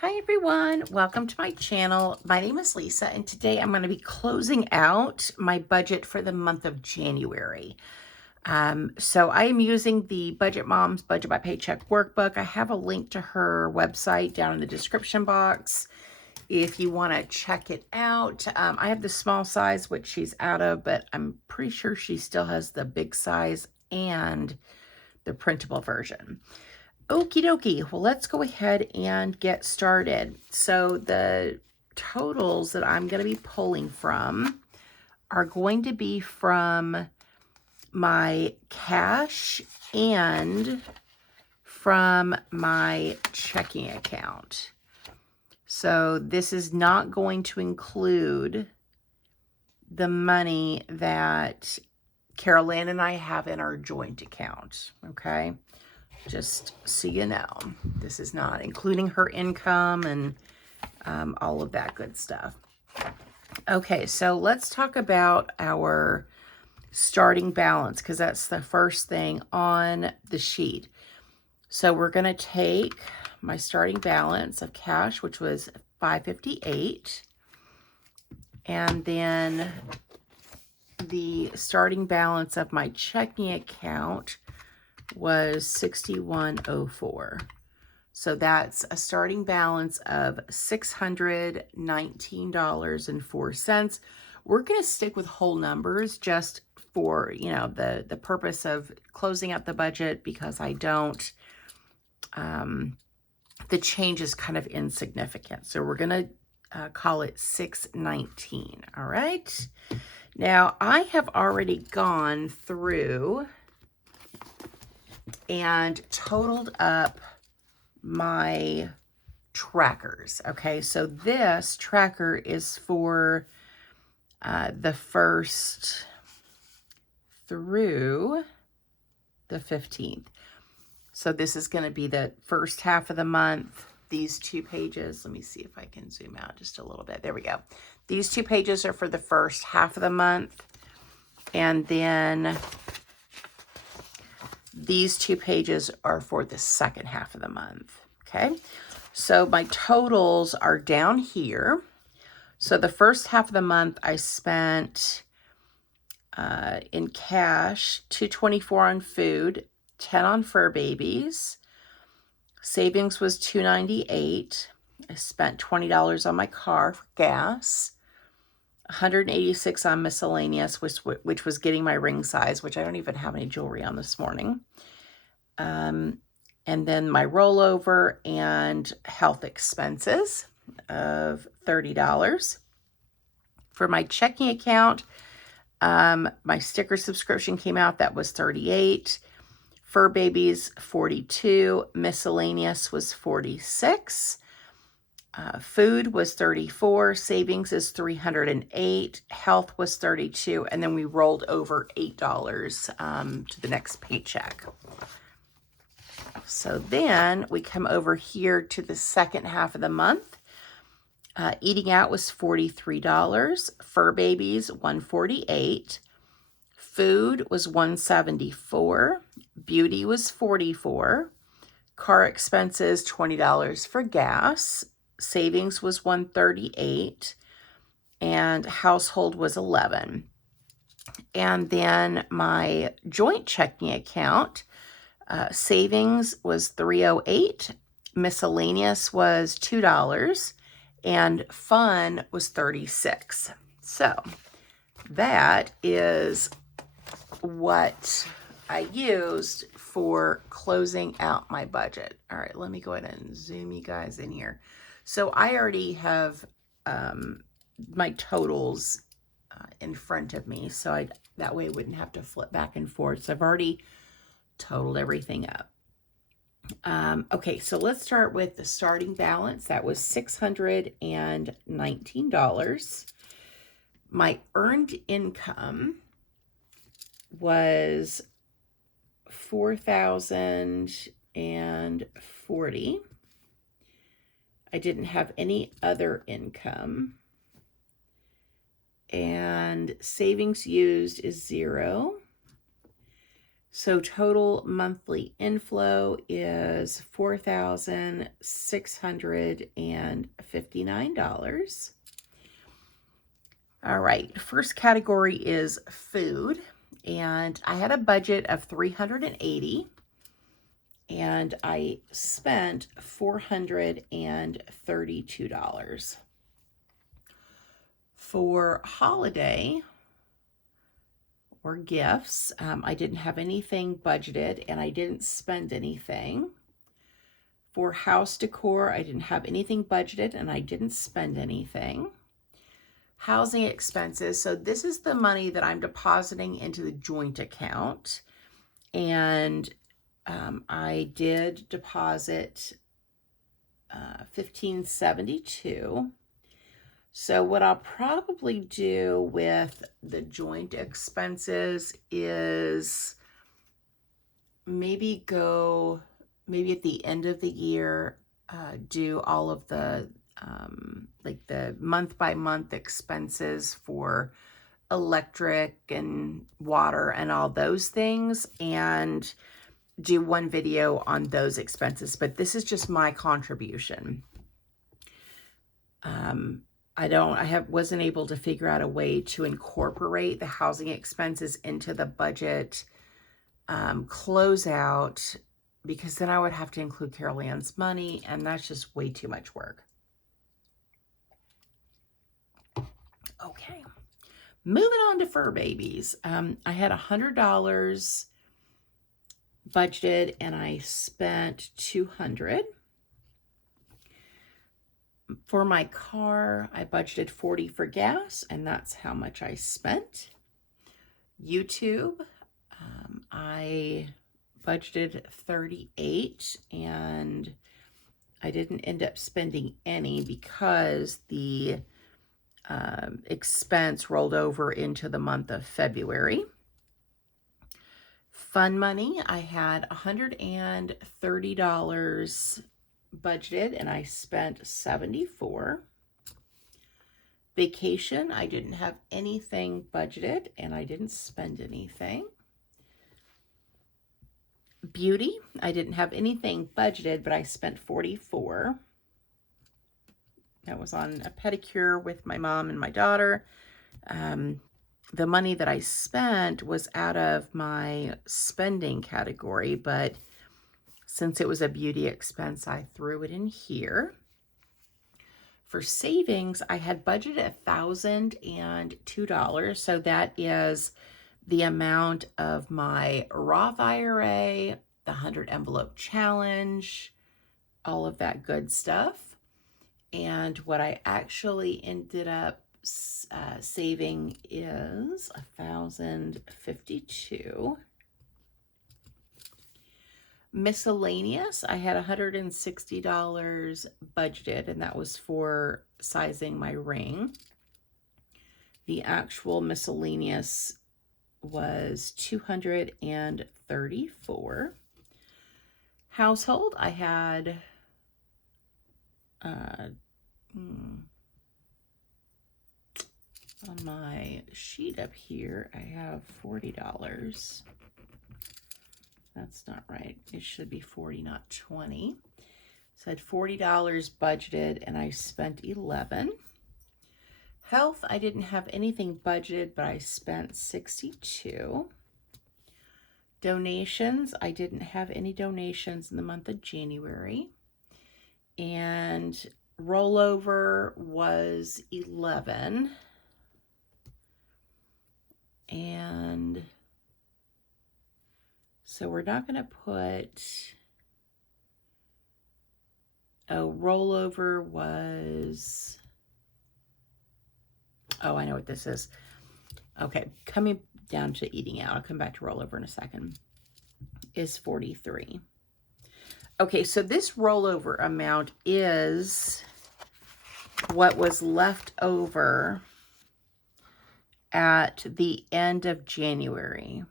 Hi everyone, welcome to my channel. My name is Lisa and today I'm going to be closing out my budget for the month of January. So I am using the Budget Mom's Budget by Paycheck workbook. I have a link to her website down in the description box if you want to check it out. I have the small size, which she's out of, but I'm pretty sure she still has the big size and the printable version. Okie dokie. Well, let's go ahead and get started. So the totals that I'm going to be pulling from are going to be from my cash and from my checking account. So this is not going to include the money that Carol Ann and I have in our joint account, okay? Just so you know, this is not including her income and all of that good stuff. Okay, so let's talk about our starting balance because that's the first thing on the sheet. So we're going to take my starting balance of cash, which was $558, and then the starting balance of my checking account was $61.04. So that's a starting balance of $619.04. We're going to stick with whole numbers just for, you know, the purpose of closing out the budget because I don't, the change is kind of insignificant. So we're going to call it 619. All right. Now I have already gone through and totaled up my trackers. Okay, so this tracker is for the 1st through the 15th. So this is going to be the first half of the month. These 2 pages, let me see if I can zoom out just a little bit. There we go. These 2 pages are for the first half of the month. And then these 2 pages are for the second half of the month, okay? So my totals are down here. So the first half of the month, I spent in cash, $224 on food, $10 on fur babies. Savings was $298. I spent $20 on my car for gas. $186 on miscellaneous, which was getting my ring size, which I don't even have any jewelry on this morning. And then my rollover and health expenses of $30. For my checking account, my sticker subscription came out. That was $38. Fur babies, $42. Miscellaneous was $46. Food was $34, savings is $308, health was $32, and then we rolled over $8 to the next paycheck. So then we come over here to the second half of the month. Eating out was $43, fur babies $148, food was $174, beauty was $44, car expenses $20 for gas. Savings was $138 and household was $11. And then my joint checking account, savings was $308, miscellaneous was $2, and fun was $36. So that is what I used for closing out my budget. All right, let me go ahead and zoom you guys in here. So I already have my totals in front of me, so that way I wouldn't have to flip back and forth. So I've already totaled everything up. Okay, so let's start with the starting balance. That was $619. My earned income was $4,040. I didn't have any other income. And savings used is $0. So total monthly inflow is $4,659. All right, first category is food, and I had a budget of $380, and I spent $432. For holiday or gifts, I didn't have anything budgeted, and I didn't spend anything. For house decor, I didn't have anything budgeted, and I didn't spend anything. Housing expenses, so this is the money that I'm depositing into the joint account, and I did deposit $1,572. So what I'll probably do with the joint expenses is maybe at the end of the year, do all of the like the month by month expenses for electric and water and all those things, and do one video on those expenses. But this is just my contribution. I wasn't able to figure out a way to incorporate the housing expenses into the budget closeout, because then I would have to include Carol Ann's money, and that's just way too much work. Okay, moving on to fur babies. I had $100 budgeted, and I spent $200. For my car, I budgeted $40 for gas, and that's how much I spent. YouTube, I budgeted $38, and I didn't end up spending any because the expense rolled over into the month of February. Fun money, I had $130 budgeted, and I spent $74. Vacation, I didn't have anything budgeted, and I didn't spend anything. Beauty, I didn't have anything budgeted, but I spent $44. That was on a pedicure with my mom and my daughter. The money that I spent was out of my spending category, but since it was a beauty expense, I threw it in here. For savings, I had budgeted $1,002. So that is the amount of my Roth IRA, the 100 envelope challenge, all of that good stuff. And what I actually ended up saving is $1,052. Miscellaneous, I had $160 budgeted, and that was for sizing my ring. The actual miscellaneous was $234. Household, I had on my sheet up here, I have $40. That's not right. It should be 40, not 20. So I had $40 budgeted, and I spent 11. Health, I didn't have anything budgeted, but I spent 62. Donations, I didn't have any donations in the month of January. And rollover was 11. And so we're not going to put, rollover was, I know what this is. Okay, coming down to eating out, I'll come back to rollover in a second, is 43. Okay, so this rollover amount is what was left over at the end of January.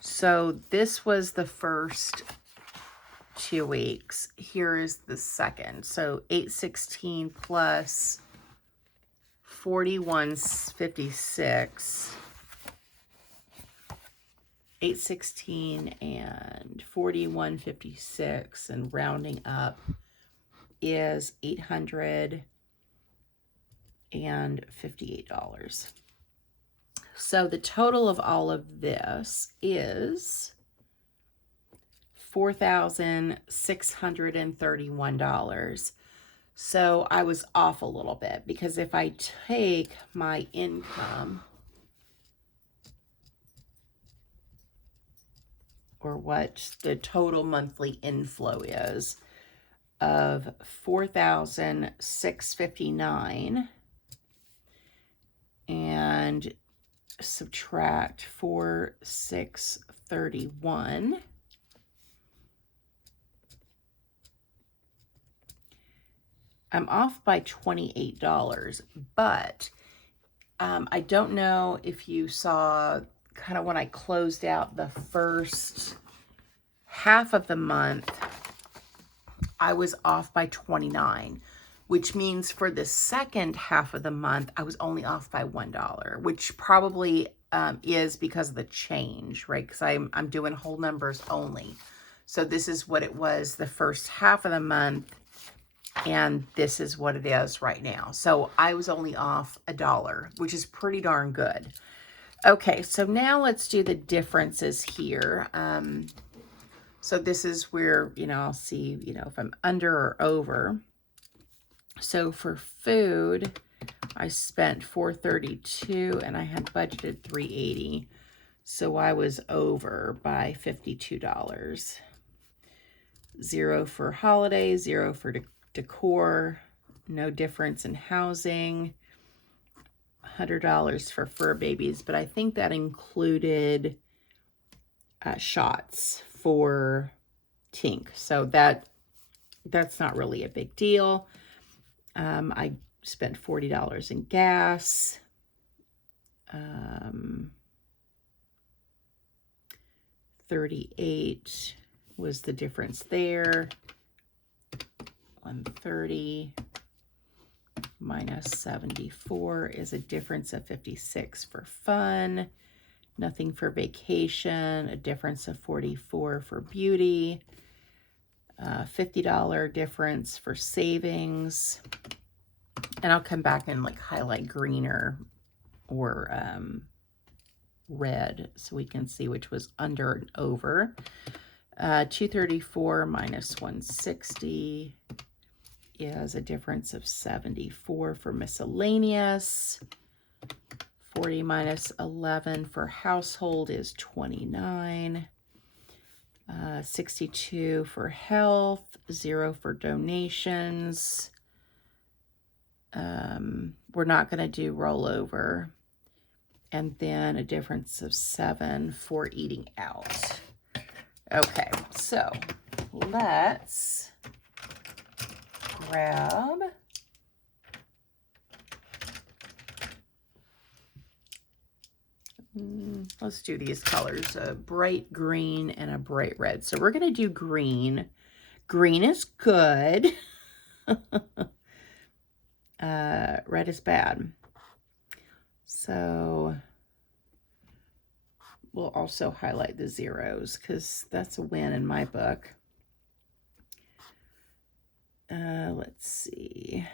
So this was the first 2 weeks. Here is the second. So 816 plus 4156 816 and 41.56, and rounding up is $858. So the total of all of this is $4,631. So I was off a little bit, because if I take my income, or what the total monthly inflow is, of $4,659, and subtract 4,631, I'm off by $28, but I don't know if you saw kind of when I closed out the first half of the month, I was off by 29, which means for the second half of the month, I was only off by $1, which probably is because of the change, right? Because I'm doing whole numbers only. So this is what it was the first half of the month, and this is what it is right now. So I was only off $1, which is pretty darn good. Okay, so now let's do the differences here. So this is where, I'll see, if I'm under or over. So for food, I spent $432 and I had budgeted $380. So I was over by $52. 0 for holidays, 0 for decor, no difference in housing, $100 for fur babies, but I think that included shots for Tink, so that's not really a big deal. I spent $40 in gas, 38 was the difference there. 130 minus 74 is a difference of 56 for fun. Nothing for vacation, a difference of 44 for beauty. $50 difference for savings. And I'll come back and like highlight green or red so we can see which was under and over. 234 minus 160 is a difference of 74 for miscellaneous. 40 minus 11 for household is 29. 62 for health, 0 for donations. We're not going to do rollover. And then a difference of 7 for eating out. Okay, so let's grab let's do these colors, a bright green and a bright red. So we're going to do green. Green is good. Red is bad. So we'll also highlight the zeros because that's a win in my book. Let's see.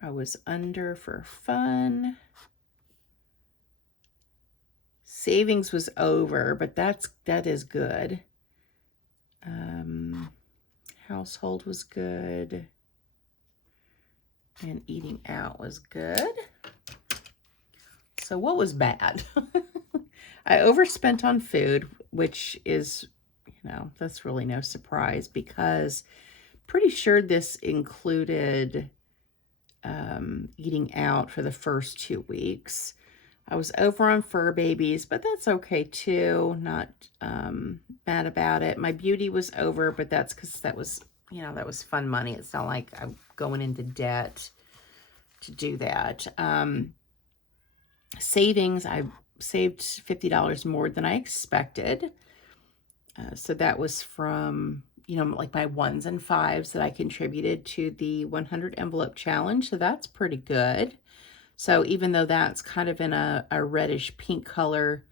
I was under for fun. Savings was over, but that is good. Household was good. And eating out was good. So what was bad? I overspent on food, which is, that's really no surprise because pretty sure this included eating out for the first 2 weeks. I was over on fur babies, but that's okay too. Not mad about it. My beauty was over, but that's because that was, that was fun money. It's not like I'm going into debt to do that. Savings, I saved $50 more than I expected. So that was from, like my 1s and 5s that I contributed to the 100 envelope challenge. So that's pretty good. So even though that's kind of in a reddish pink color,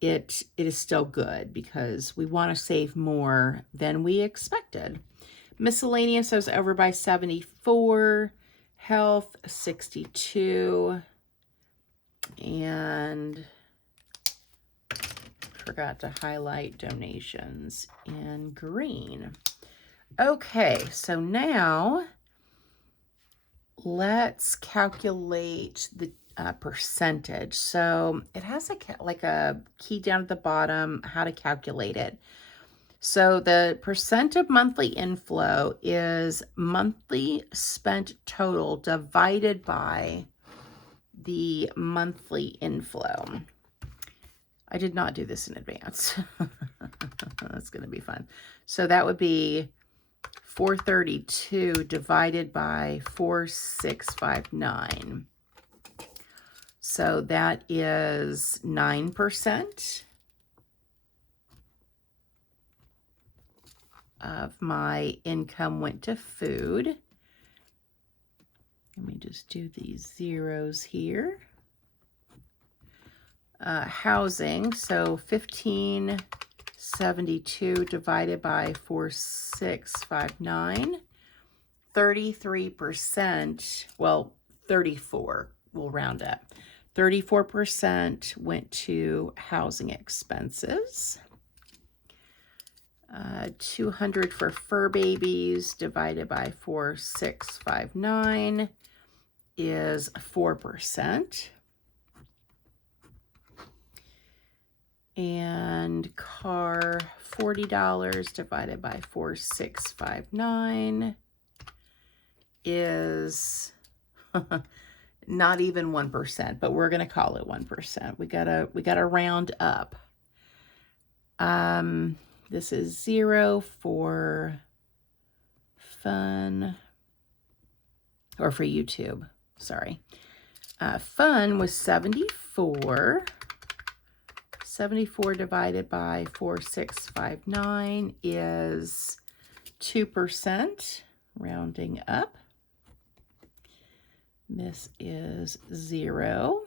it is still good because we want to save more than we expected. Miscellaneous, I was over by 74. Health, 62. And forgot to highlight donations in green. Okay, so now let's calculate the percentage. So it has like a key down at the bottom, how to calculate it. So the percent of monthly inflow is monthly spent total divided by the monthly inflow. I did not do this in advance. That's going to be fun. So that would be 432 divided by 4659. So that is 9% of my income went to food. Let me just do these zeros here. Housing, so 1572 divided by 4659. 33%, well, 34, we'll round up. 34% went to housing expenses. 200 for fur babies divided by 4659 is 4%. And car, $40 divided by 4659 is not even 1%, but we're gonna call it 1%. We gotta round up. This is 0 for fun, or for YouTube, sorry. Fun was 74. 74 divided by 4659 is 2%, rounding up. This is 0.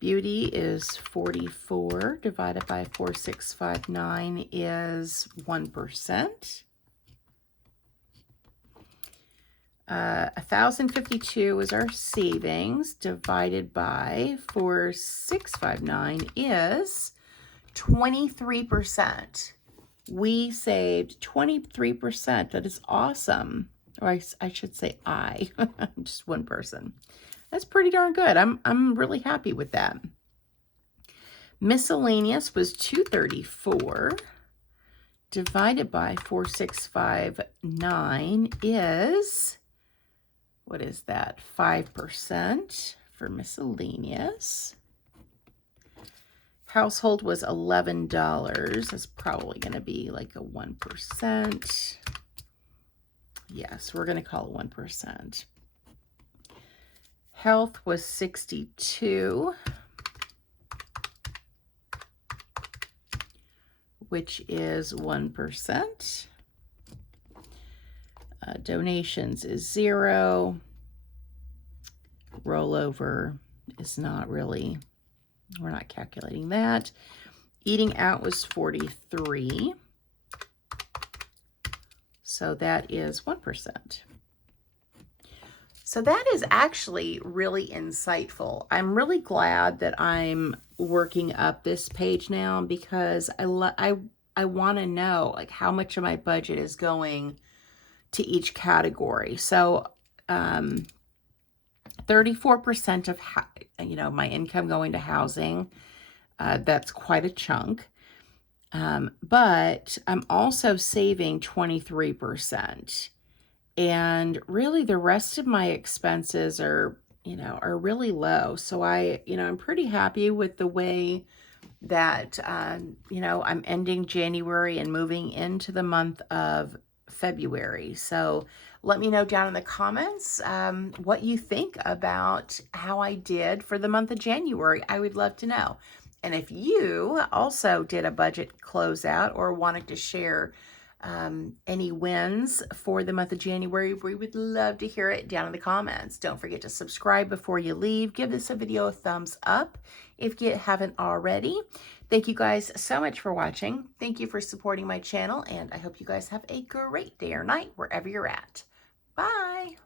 Beauty is 44 divided by 4659 is 1%. 1052 is our savings divided by 4659 is 23%. We saved 23%. That is awesome. Or I should say I'm just one person. That's pretty darn good. I'm really happy with that. Miscellaneous was 234 divided by 4659 is, what is that? 5% for miscellaneous. Household was $11. That's probably going to be like a 1%. Yes, we're going to call it 1%. Health was 62, which is 1%. Donations is 0. Rollover is not really, we're not calculating that. Eating out was 43. So that is 1%. So that is actually really insightful. I'm really glad that I'm working up this page now because I want to know like how much of my budget is going to each category. So 34% of my income going to housing. That's quite a chunk. But I'm also saving 23%. And really the rest of my expenses are really low. So I'm pretty happy with the way that, I'm ending January and moving into the month of February. So let me know down in the comments what you think about how I did for the month of January. I would love to know. And if you also did a budget closeout or wanted to share any wins for the month of January. We would love to hear it down in the comments. Don't forget to subscribe before you leave. Give this video a thumbs up if you haven't already. Thank you guys so much for watching. Thank you for supporting my channel, and I hope you guys have a great day or night wherever you're at. Bye.